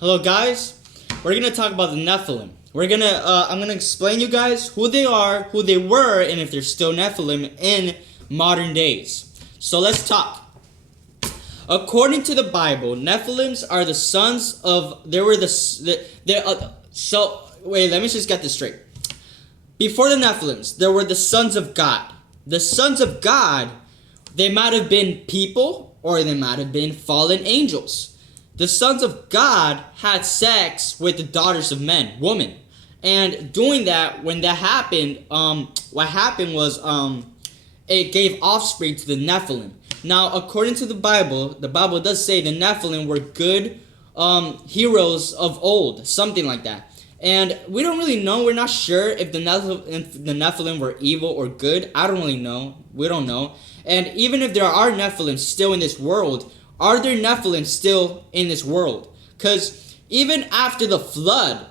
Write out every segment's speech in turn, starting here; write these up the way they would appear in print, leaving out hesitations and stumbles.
Hello guys, we're gonna talk about the Nephilim. I'm gonna explain you guys who they are, who they were, and if they're still Nephilim in modern days. So let's talk. According to the Bible, Nephilims are the sons of. They were wait. Let me just get this straight. Before the Nephilims, there were the sons of God. The sons of God, they might have been people or they might have been fallen angels. The sons of God had sex with the daughters of men, women. And doing that, when that happened, what happened was it gave offspring to the Nephilim. Now, according to the Bible does say the Nephilim were good heroes of old, something like that. And we don't really know. We're not sure if the Nephilim were evil or good. I don't really know. We don't know. And even if there are Nephilim still in this world, are there Nephilim still in this world? Because even after the flood,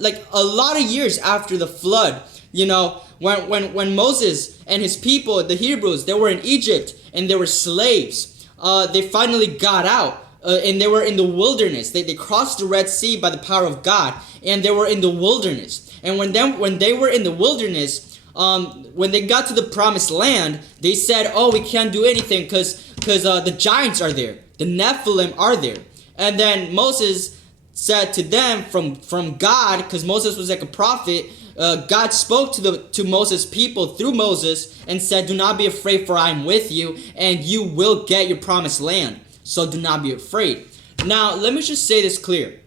like a lot of years after the flood, you know, when Moses and his people, the Hebrews, they were in Egypt and they were slaves. They finally got out. And they were in the wilderness. They crossed the Red Sea by the power of God, and they were in the wilderness. And when they were in the wilderness, when they got to the promised land, they said, "Oh, we can't do anything because the giants are there, the Nephilim are there." And then Moses said to them from God, because Moses was like a prophet. God spoke to Moses' people through Moses and said, "Do not be afraid, for I am with you, and you will get your promised land. So do not be afraid." Now, let me just say this clear.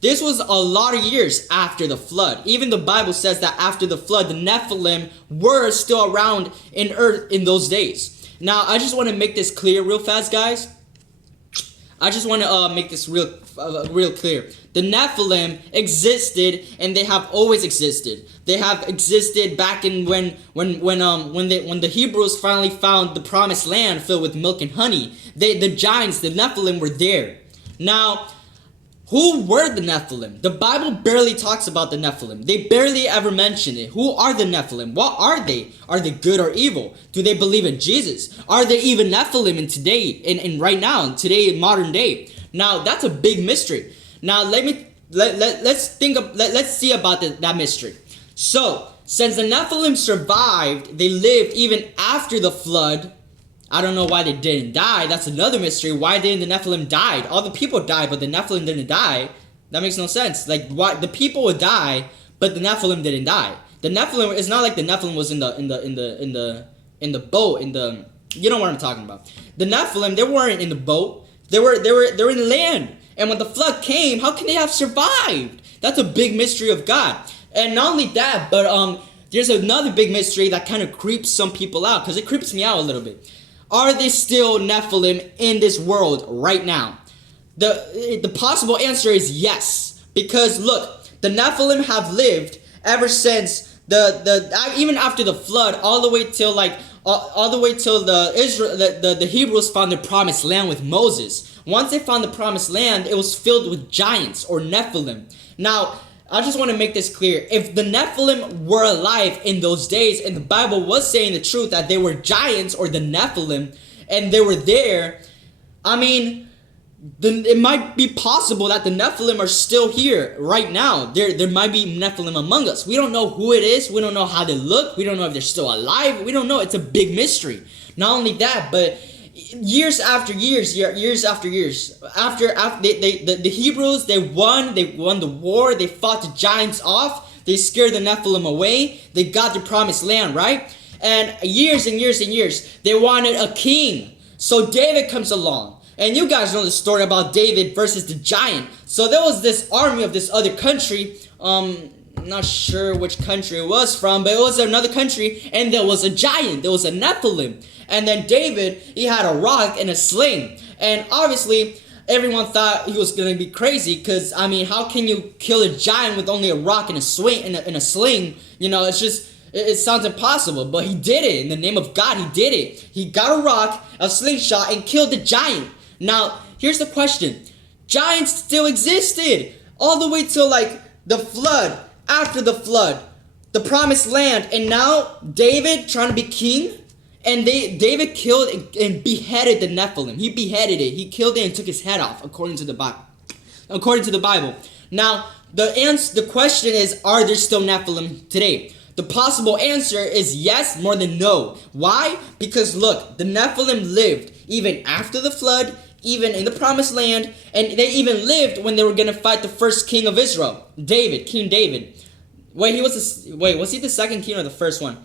This was a lot of years after the flood. Even the Bible says that after the flood, the Nephilim were still around in earth in those days. Now, I just want to make this clear real fast, guys. I just want to make this real clear. The Nephilim existed, and they have always existed. They have existed back in when the Hebrews finally found the promised land filled with milk and honey. The giants, the Nephilim, were there. Now, who were the Nephilim? The Bible barely talks about the Nephilim. They barely ever mention it. Who are the Nephilim? What are they? Are they good or evil? Do they believe in Jesus? Are there even Nephilim in today, in right now, today in modern day? Now, that's a big mystery. Now, let's see about that mystery. So, since the Nephilim survived, they lived even after the flood. I don't know why they didn't die. That's another mystery. Why didn't the Nephilim die? All the people died, but the Nephilim didn't die. That makes no sense. Like, why the people would die, but the Nephilim didn't die? The Nephilim, it's not like the Nephilim was in the boat, you know what I'm talking about. The Nephilim, they weren't in the boat. They were in land. And when the flood came, how can they have survived? That's a big mystery of God. And not only that, but there's another big mystery that kind of creeps some people out, because it creeps me out a little bit. Are there still Nephilim in this world right now? The possible answer is yes. Because look, the Nephilim have lived ever since even after the flood, all the way till the Hebrews found the promised land with Moses. Once they found the promised land, it was filled with giants or Nephilim. Now, I just want to make this clear. If the Nephilim were alive in those days, and the Bible was saying the truth that they were giants or the Nephilim, and they were there, I mean, it might be possible that the Nephilim are still here right now. There might be Nephilim among us. We don't know who it is. We don't know how they look. We don't know if they're still alive. We don't know. It's a big mystery. Not only that, but years after years, after the Hebrews, they won the war. They fought the giants off. They scared the Nephilim away. They got the promised land, right? And years and years and years, they wanted a king. So David comes along. And you guys know the story about David versus the giant. So there was this army of this other country. Not sure which country it was from, but it was another country. And there was a giant. There was a Nephilim. And then David, he had a rock and a sling. And obviously, everyone thought he was going to be crazy. Because, I mean, how can you kill a giant with only a rock and a sling? You know, it's just, it sounds impossible. But he did it. In the name of God, he did it. He got a rock, a slingshot, and killed the giant. Now, here's the question. Giants still existed all the way till like the flood, after the flood, the promised land. And now David trying to be king. And David killed and beheaded the Nephilim. He beheaded it. He killed it and took his head off, according to the Bible. according to the Bible. Now, the question is, are there still Nephilim today? The possible answer is yes, more than no. Why? Because look, the Nephilim lived even after the flood, even in the promised land, and they even lived when they were going to fight the first king of Israel, David, King David. Was he the second king or the first one?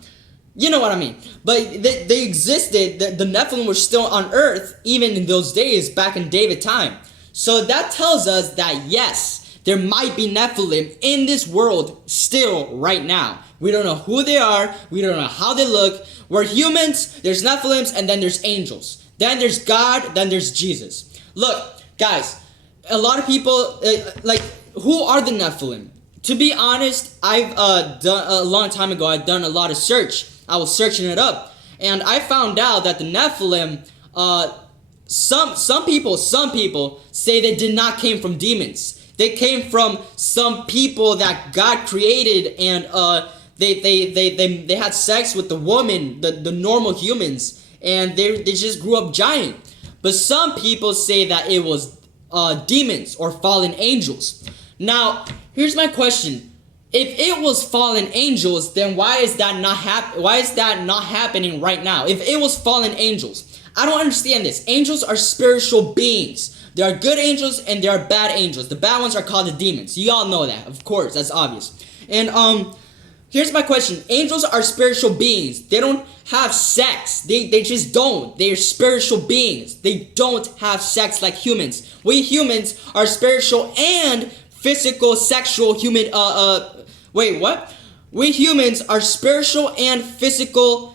You know what I mean. But they existed, the Nephilim were still on earth, even in those days, back in David's time. So that tells us that yes, there might be Nephilim in this world still right now. We don't know who they are. We don't know how they look. We're humans, there's Nephilims, and then there's angels. Then there's God, then there's Jesus. Look, guys, a lot of people, who are the Nephilim? To be honest, I've done a long time ago, I've done a lot of search. I was searching it up, and I found out that the Nephilim, some people say they did not came from demons. They came from some people that God created, and they had sex with the woman, the normal humans, and they just grew up giant. But some people say that it was demons or fallen angels. Now, here's my question. If it was fallen angels, then why is that not happening right now? If it was fallen angels, I don't understand this. Angels are spiritual beings. There are good angels and there are bad angels. The bad ones are called the demons. You all know that, of course, that's obvious. And here's my question. Angels are spiritual beings. They don't have sex. They just don't. They're spiritual beings. They don't have sex like humans. We humans are spiritual and physical, sexual human, We humans are spiritual and physical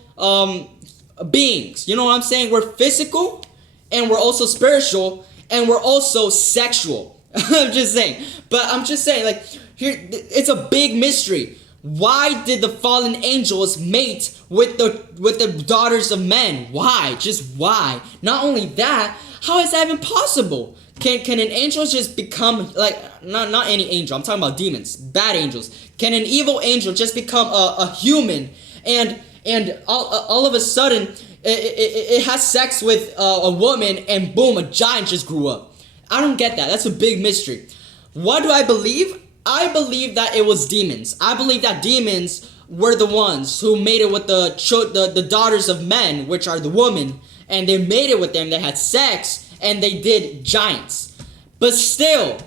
beings. You know what I'm saying? We're physical and we're also spiritual and we're also sexual. I'm just saying. But I'm just saying, like, here, it's a big mystery. Why did the fallen angels mate with the daughters of men? Why? Just why? Not only that, how is that even possible? Can an angel just become, like, not any angel, I'm talking about demons, bad angels. Can an evil angel just become a human and all of a sudden it has sex with a woman and boom, a giant just grew up? I don't get that. That's a big mystery. What do I believe? I believe that it was demons. I believe that demons were the ones who made it with the daughters of men, which are the women, and they made it with them. They had sex and they did giants. But still,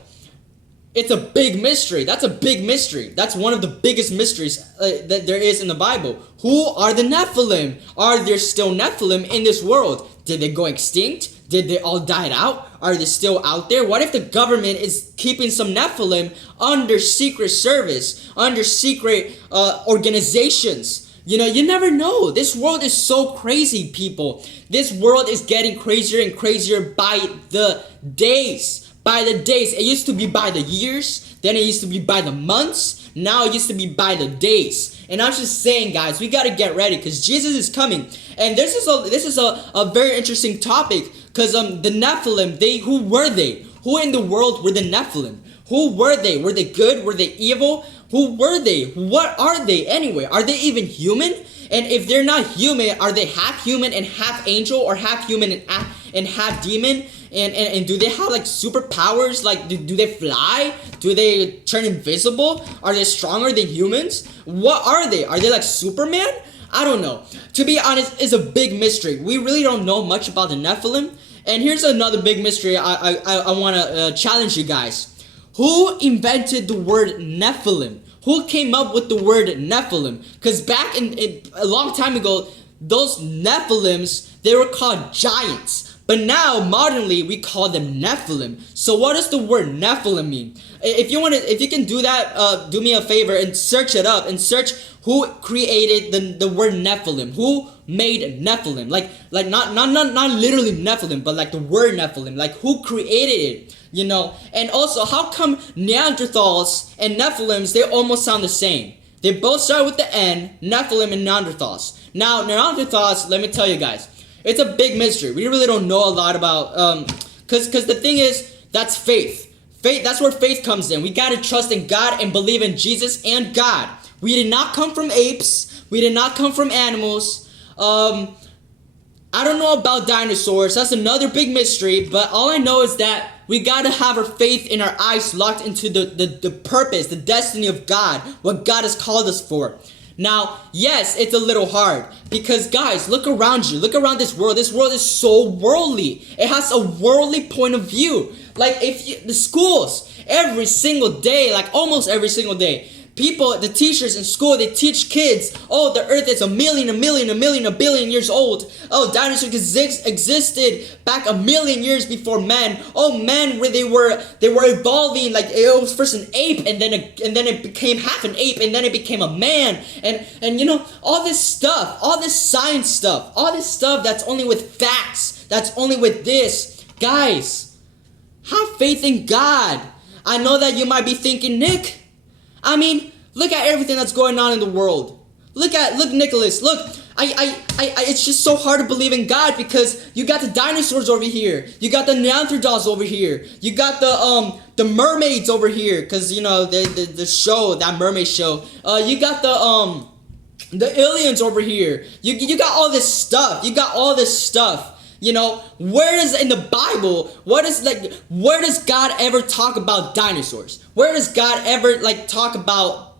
it's a big mystery. That's a big mystery. That's one of the biggest mysteries that there is in the Bible. Who are the Nephilim? Are there still Nephilim in this world? Did they go extinct? Did they all die out? Are they still out there? What if the government is keeping some Nephilim under secret service, under secret organizations? You know, you never know. This world is so crazy, people. This world is getting crazier and crazier by the days. By the days. It used to be by the years. Then it used to be by the months. Now it used to be by the days. And I'm just saying, guys, we got to get ready because Jesus is coming. And this is a very interesting topic because the Nephilim, who were they? Who in the world were the Nephilim? Who were they? Were they good? Were they evil? Who were they? What are they anyway? Are they even human? And if they're not human, are they half human and half angel, or half human and half demon? And do they have like superpowers? Like do they fly? Do they turn invisible? Are they stronger than humans? What are they? Are they like Superman? I don't know. To be honest, it's a big mystery. We really don't know much about the Nephilim. And here's another big mystery I want to challenge you guys. Who invented the word Nephilim? Who came up with the word Nephilim? Because back in a long time ago, those Nephilims, they were called giants. But now, modernly, we call them Nephilim. So what does the word Nephilim mean? If you can do that, do me a favor and search it up and search who created the word Nephilim. Who made Nephilim? Like not literally Nephilim, but like the word Nephilim. Like who created it? You know? And also, how come Neanderthals and Nephilims, they almost sound the same? They both start with the N, Nephilim and Neanderthals. Now, Neanderthals, let me tell you guys, it's a big mystery. We really don't know a lot about, because the thing is, that's faith. Faith, that's where faith comes in. We got to trust in God and believe in Jesus and God. We did not come from apes. We did not come from animals. I don't know about dinosaurs. That's another big mystery. But all I know is that we gotta have our faith in our eyes locked into the purpose, the destiny of God, what God has called us for. Now, yes, it's a little hard because, guys, look around you. Look around this world. This world is so worldly. It has a worldly point of view. Like, the schools, every single day, like almost every single day, people, the teachers in school, they teach kids, oh, the earth is a billion years old. Oh, dinosaurs existed back a million years before man. Oh, man, where they were evolving, like it was first an ape, and then it became half an ape, and then it became a man. And you know, all this stuff, all this science stuff, all this stuff that's only with facts, that's only with this. Guys, have faith in God. I know that you might be thinking, Nick, I mean, look at everything that's going on in the world. Look, Nicholas, look, it's just so hard to believe in God because you got the dinosaurs over here. You got the Neanderthals over here. You got the mermaids over here because, you know, the show, that mermaid show. You got the aliens over here. You got all this stuff. You got all this stuff. You know, where is in the Bible, where does God ever talk about dinosaurs? Where does God ever talk about,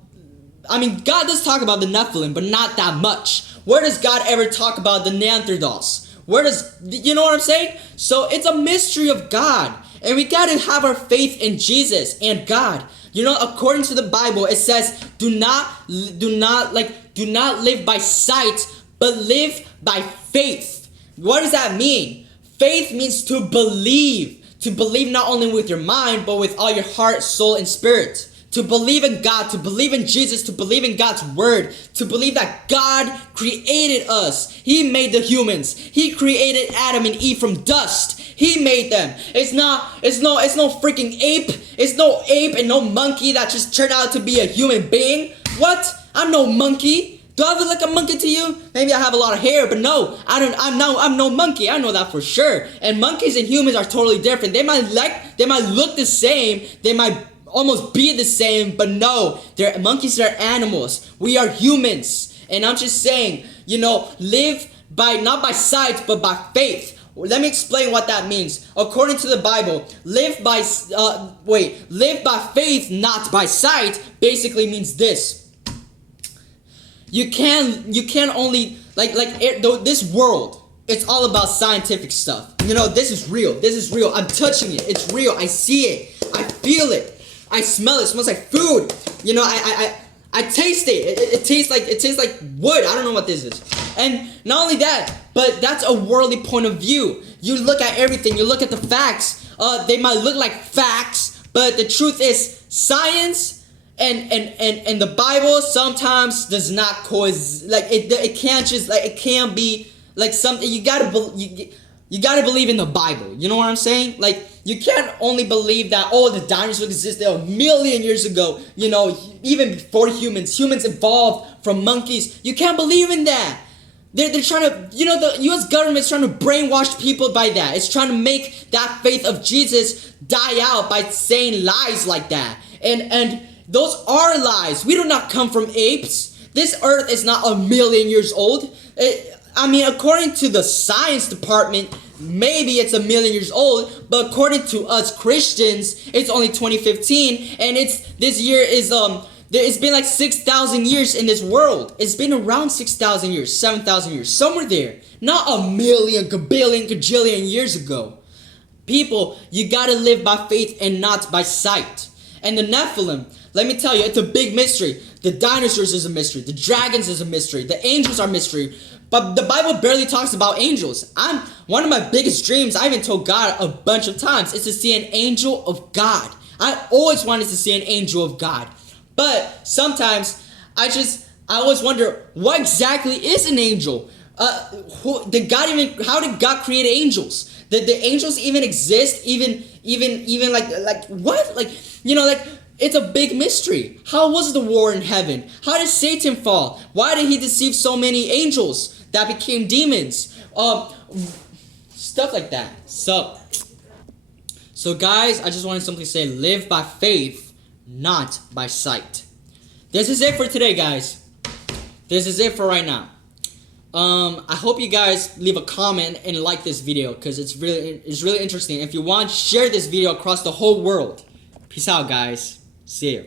I mean, God does talk about the Nephilim, but not that much. Where does God ever talk about the Neanderthals? You know what I'm saying? So it's a mystery of God, and we got to have our faith in Jesus and God. You know, according to the Bible, it says, do not live by sight, but live by faith. What does that mean? Faith means to believe. To believe not only with your mind, but with all your heart, soul, and spirit. To believe in God, to believe in Jesus, to believe in God's word. To believe that God created us. He made the humans. He created Adam and Eve from dust. He made them. It's no freaking ape. It's no ape and no monkey that just turned out to be a human being. What? I'm no monkey. Do I look like a monkey to you? Maybe I have a lot of hair, but no, I'm no monkey. I know that for sure. And monkeys and humans are totally different. They might look the same. They might almost be the same, but no, monkeys are animals. We are humans. And I'm just saying, you know, live not by sight, but by faith. Let me explain what that means. According to the Bible, live by faith, not by sight, basically means this. You can only this world, it's all about scientific stuff. You know, this is real. I'm touching it. It's real. I see it. I feel it. I smell it. It smells like food. You know, I taste it. It tastes like wood. I don't know what this is. And not only that, but that's a worldly point of view. You look at everything. You look at the facts. They might look like facts, but the truth is science and the Bible sometimes does not coexist. It can't just it can't be something. You gotta believe in the Bible. You know what I'm saying? You can't only believe that the dinosaurs existed a million years ago. You know, even before humans evolved from monkeys. You can't believe in that. They're trying to, you know, the U.S. government's trying to brainwash people by that. It's trying to make that faith of Jesus die out by saying lies like that. And those are lies. We do not come from apes. This earth is not a million years old. According to the science department, maybe it's a million years old, but according to us Christians, it's only 2015, and this year is it's been like 6,000 years in this world. It's been around 6,000 years, 7,000 years, somewhere there. Not a million, gajillion years ago. People, you gotta live by faith and not by sight. And the Nephilim, let me tell you, it's a big mystery. The dinosaurs is a mystery. The dragons is a mystery. The angels are a mystery. But the Bible barely talks about angels. One of my biggest dreams, I even told God a bunch of times, is to see an angel of God. I always wanted to see an angel of God. But sometimes I always wonder, what exactly is an angel? How did God create angels? Did the angels even exist? Even what? It's a big mystery. How was the war in heaven? How did Satan fall? Why did he deceive so many angels that became demons? Stuff like that. So guys, I just wanted something to say, live by faith, not by sight. This is it for today, guys. This is it for right now. I hope you guys leave a comment and like this video because it's really interesting. If you want, share this video across the whole world. Peace out, guys. See you.